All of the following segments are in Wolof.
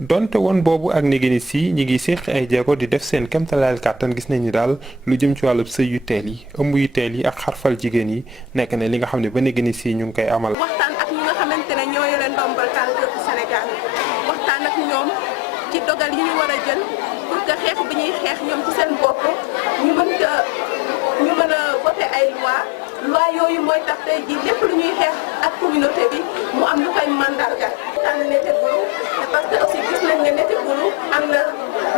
donte woon boobu ak négéni si ñi ngi séq ay jéego di def seen kéemtalaayal kàttan gis nañ ni daal lu jëm ci wàllub sëy yu teel yi ëmb yu teel yi ak xarfal jigéen yi nekk na li nga xam ne ba négéni si ñu ngi koy amal. waxtaan ak ñi nga xamante ne ñoo yore ndombal tànk Sénégal waxtaan ak ñoom ci dogal yi ñu war a jël pour que xeex bi ñuy xeex ñoom ci seen bopp ñu mën a voter ay loi yooyu mooy tax tey jii lépp lu ñuy xeex ak communauté bi mu am lu koy mandarga. tànn Netebulu parce que aussi gis nañ ne Netebulu am na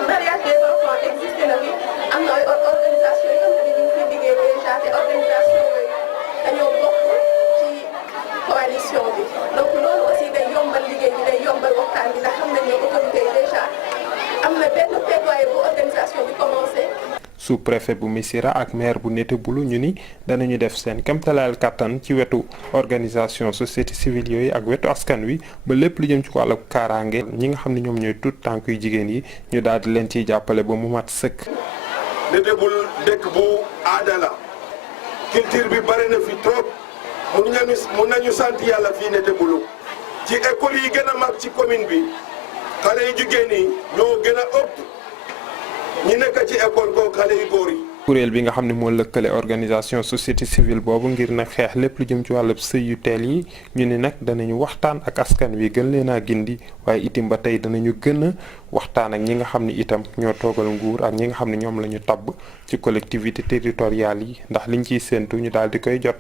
mariage des enfants existé na fi am na ay organisation yi nga xam ne ñu ngi koy liggéey déjà te organisation yooyu dañoo bokk ci coalition bi donc loolu aussi day yombal liggéey bi day yombal waxtaan bi ndax xam nañ ne autorité yi déjà am na benn plaidoyer bu organisation bi commencé. sous-préfet bu Missirah ak maire bu Netebulu ñu ni danañu def seen kéemtalaayal kàttan ci wetu organisation société civile yooyu ak wetu askan wi ba lépp lu jëm ci wàllu kaaraange ñi nga xam ne ñoom ñooy tuut tànk yu jigéen yi ñu daal di leen ciy jàppale ba mu mat sëkk. Netebulu dëkk bu aada la culture bi bari na fi trop mun nañu sant yàlla fii Netebulu ci école yi gën a mag ci commune bi xale yu jigéen yi ñoo gën a ëpp ñi nekk ci école boobu xale yu góor yi. kuréel bi nga xam ne moo lëkkale organisation société civile boobu ngir nag xeex lépp lu jëm ci wàllub sëy yu teel yi ñu ne nag danañu waxtaan ak askan wi gën leen a gindi waaye itam ba tey danañu gën a waxtaan ak ñi nga xam ne itam ñoo toogal nguur ak ñi nga xam ne ñoom la ñu tabb ci collectivité territoriale yi ndax liñ ciy séentu ñu daal di koy jot.